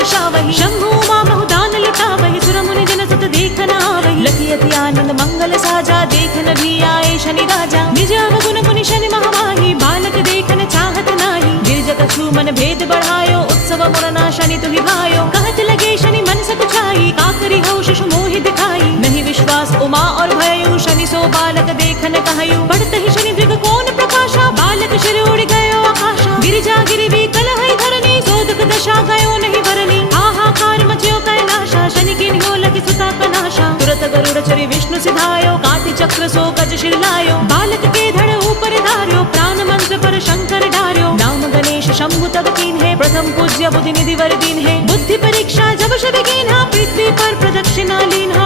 वर्षावहि शंभु उमा बहुदान लुटावहि सुर मुनि जन सुत देखन आवहि लखी अति आनंद मंगल साजा देखन भी आए शनि राजा निज अवगुण मुनि शनि महामाही बालक देखन चाहत नाही गिरज कछु मन भेद बढ़ायो उत्सव मुरना शनि तुहि भायो कहत लगे शनि मन सकुचाई काकरी हो शिशु मोहि दिखाई नहीं विश्वास उमा और भयउ शनि सो बालक देखन कहयु पढ़त ही शनि दृग कौन प्रकाशा बालक शिर उड़ गयो आकाशा गिरिजा गिरिवी कलहई धरनी सो दुख दशा गयो नहीं भरनी हाहाकार मच्यो कैलाशा शनि किन्यो लखि सुता कनाशा तुरत गरुड़ चरि विष्णु सिधायो काटि चक्र सो गज शिर लायो बालक के धड़ ऊपर धार्यो प्राण मंत्र पर शंकर डार्यो नाम गणेश शंभु तब कीन्हे प्रथम पूज्य बुद्धि निधि वर दीन्हे बुद्धि परीक्षा जब शनि कीन्हा पृथ्वी पर प्रदक्षिणा लीन्हा